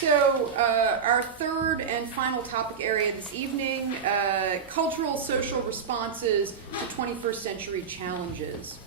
So our third and final topic area this evening, cultural social responses to 21st century challenges.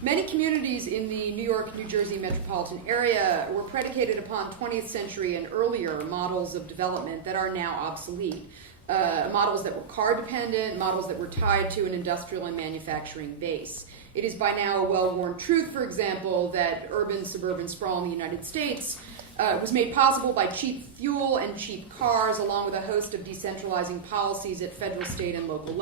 Many communities in the New York, New Jersey metropolitan area were predicated upon 20th century and earlier models of development that are now obsolete. Models that were car dependent, models that were tied to an industrial and manufacturing base. It is by now a well-worn truth, for example, that urban suburban sprawl in the United States was made possible by cheap fuel and cheap cars, along with a host of decentralizing policies at federal, state, and local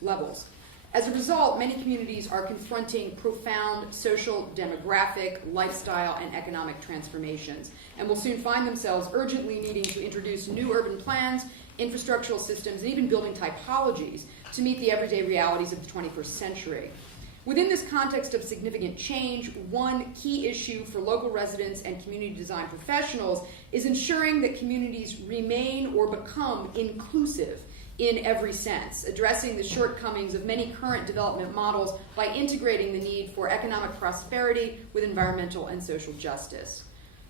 levels. As a result, many communities are confronting profound social, demographic, lifestyle, and economic transformations, and will soon find themselves urgently needing to introduce new urban plans, infrastructural systems, and even building typologies to meet the everyday realities of the 21st century. Within this context of significant change, one key issue for local residents and community design professionals is ensuring that communities remain or become inclusive in every sense, addressing the shortcomings of many current development models by integrating the need for economic prosperity with environmental and social justice.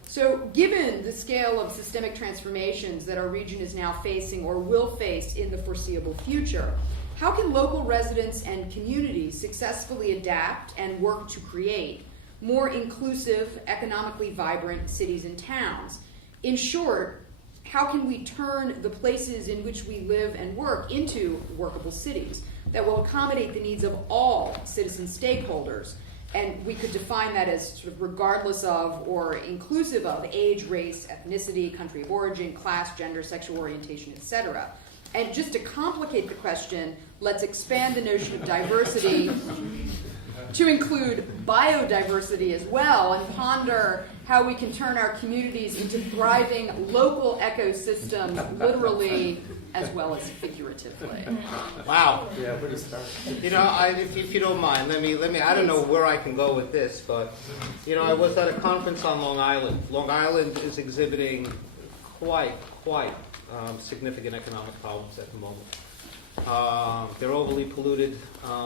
So given the scale of systemic transformations that our region is now facing or will face in the foreseeable future, how can local residents and communities successfully adapt and work to create more inclusive, economically vibrant cities and towns? In short, how can we turn the places in which we live and work into workable cities that will accommodate the needs of all citizen stakeholders? And we could define that as sort of regardless of or inclusive of age, race, ethnicity, country of origin, class, gender, sexual orientation, etc. And just to complicate the question, let's expand the notion of diversity to include biodiversity as well and ponder how we can turn our communities into thriving local ecosystems, literally as well as figuratively. Wow. Yeah, where to start? You know, if you don't mind, let me. I don't know where I can go with this, but I was at a conference on Long Island. Long Island is exhibiting quite significant economic problems at the moment. They're overly polluted,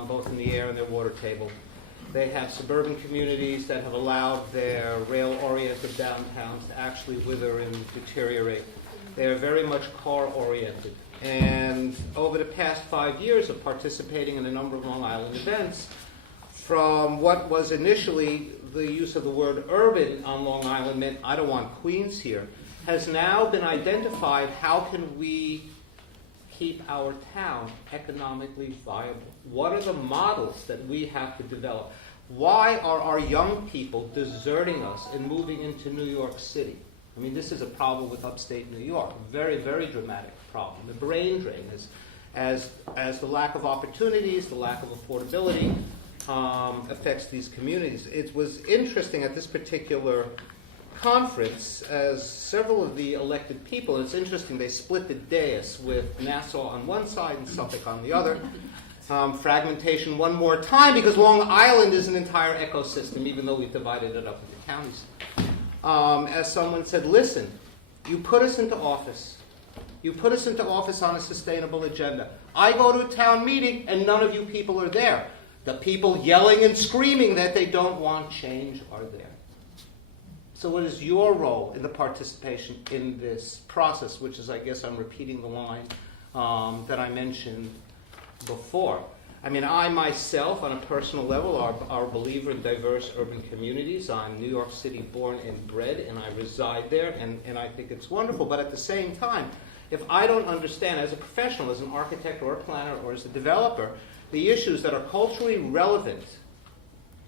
both in the air and their water table. They have suburban communities that have allowed their rail-oriented downtowns to actually wither and deteriorate. They are very much car-oriented. And over the past 5 years of participating in a number of Long Island events, from what was initially the use of the word urban on Long Island meant I don't want Queens here, has now been identified how can we keep our town economically viable? What are the models that we have to develop? Why are our young people deserting us and moving into New York City? I mean, this is a problem with upstate New York, very, very dramatic problem. The brain drain is as the lack of opportunities, the lack of affordability affects these communities. It was interesting at this particular conference, as several of the elected people, and it's interesting, they split the dais with Nassau on one side and Suffolk on the other. Fragmentation one more time, because Long Island is an entire ecosystem, even though we've divided it up into counties. As someone said, listen, you put us into office. You put us into office on a sustainable agenda. I go to a town meeting and none of you people are there. The people yelling and screaming that they don't want change are there. So what is your role in the participation in this process, which is, I guess I'm repeating the line that I mentioned before. I mean, I myself, on a personal level, are a believer in diverse urban communities. I'm New York City born and bred, and I reside there, and I think it's wonderful. But at the same time, if I don't understand, as a professional, as an architect or a planner or as a developer, the issues that are culturally relevant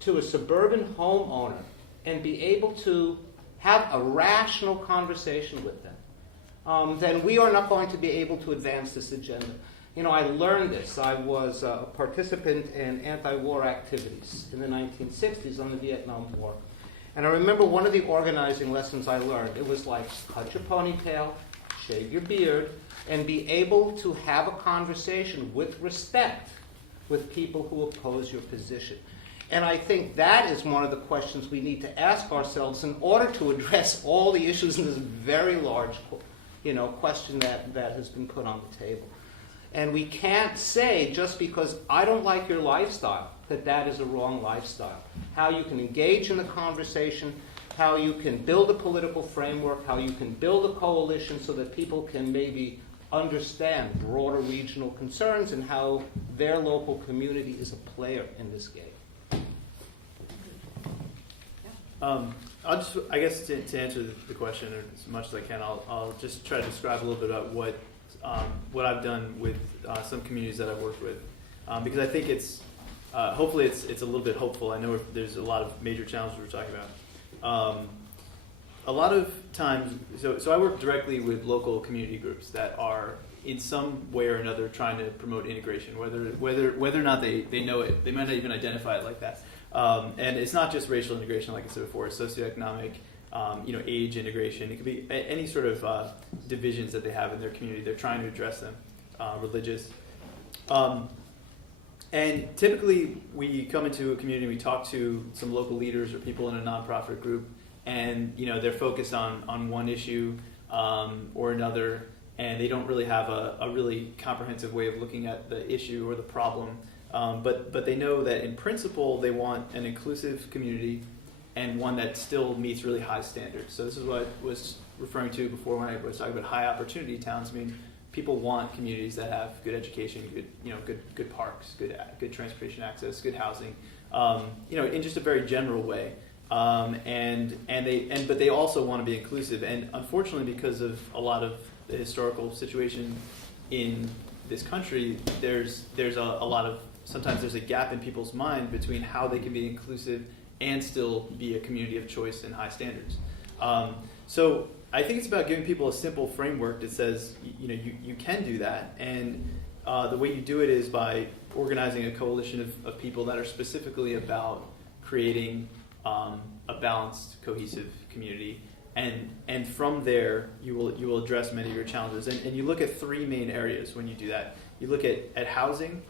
to a suburban homeowner and be able to have a rational conversation with them, then we are not going to be able to advance this agenda. You know, I learned this. I was a participant in anti-war activities in the 1960s on the Vietnam War. And I remember one of the organizing lessons I learned. It was like, cut your ponytail, shave your beard, and be able to have a conversation with respect with people who oppose your position. And I think that is one of the questions we need to ask ourselves in order to address all the issues in this very large, question that has been put on the table. And we can't say, just because I don't like your lifestyle, that is a wrong lifestyle. How you can engage in the conversation how you can build a political framework, how you can build a coalition so that people can maybe understand broader regional concerns and how their local community is a player in this game. I guess to answer the question as much as I can, I'll just try to describe a little bit about what I've done with some communities that I've worked with, because I think it's hopefully it's a little bit hopeful. I know there's a lot of major challenges we're talking about. A lot of times, so I work directly with local community groups that are in some way or another trying to promote integration, whether or not they know it. They might not even identify it like that. And it's not just racial integration, like I said before. It's socioeconomic, age integration. It could be any sort of divisions that they have in their community. They're trying to address them. Religious. And typically, we come into a community, we talk to some local leaders or people in a nonprofit group, and they're focused on one issue or another, and they don't really have a really comprehensive way of looking at the issue or the problem. But they know that in principle they want an inclusive community and one that still meets really high standards. So this is what I was referring to before when I was talking about high opportunity towns. I mean, people want communities that have good education, good parks, good transportation access, good housing, in just a very general way. But they also want to be inclusive. And unfortunately, because of a lot of the historical situation in this country, there's a lot of, sometimes there's a gap in people's mind between how they can be inclusive and still be a community of choice and high standards. So I think it's about giving people a simple framework that says, you can do that. And the way you do it is by organizing a coalition of people that are specifically about creating a balanced, cohesive community. And from there, you will address many of your challenges. And you look at three main areas when you do that. You look at housing.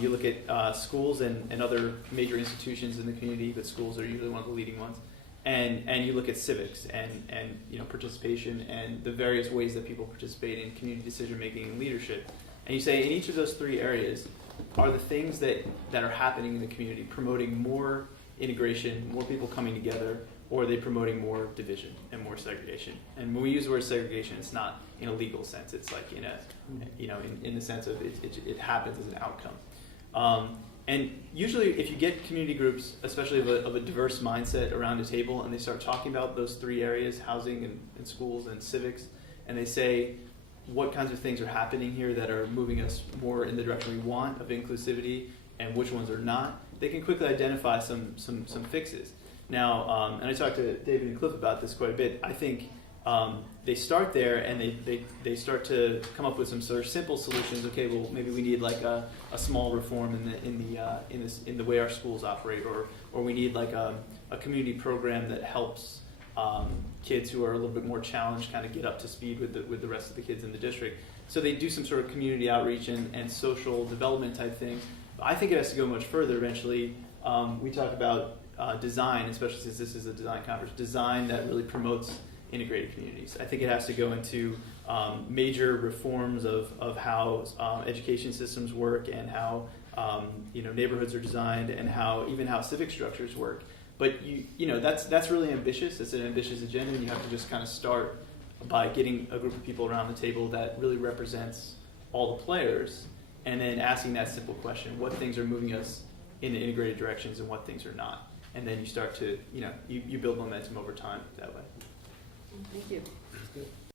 You look at schools and other major institutions in the community, but schools are usually one of the leading ones. And you look at civics and participation and the various ways that people participate in community decision making and leadership. And you say in each of those three areas are the things that are happening in the community, promoting more integration, more people coming together, or are they promoting more division and more segregation? And when we use the word segregation, it's not in a legal sense. It's like in the sense of it happens as an outcome. And usually, if you get community groups, especially of a diverse mindset around a table, and they start talking about those three areas, housing and schools and civics, and they say what kinds of things are happening here that are moving us more in the direction we want of inclusivity, and which ones are not, they can quickly identify some fixes. Now, and I talked to David and Cliff about this quite a bit. I think they start there and they start to come up with some sort of simple solutions. Okay, well maybe we need like a small reform in the way our schools operate, or we need like a community program that helps kids who are a little bit more challenged kind of get up to speed with the rest of the kids in the district. So they do some sort of community outreach and social development type things. I think it has to go much further eventually. We talk about design, especially since this is a design conference, design that really promotes integrated communities. I think it has to go into major reforms of how education systems work and how neighborhoods are designed and how civic structures work. But that's really ambitious. It's an ambitious agenda, and you have to just kind of start by getting a group of people around the table that really represents all the players, and then asking that simple question: what things are moving us in the integrated directions, and what things are not? And then you start to you build momentum over time that way. Thank you.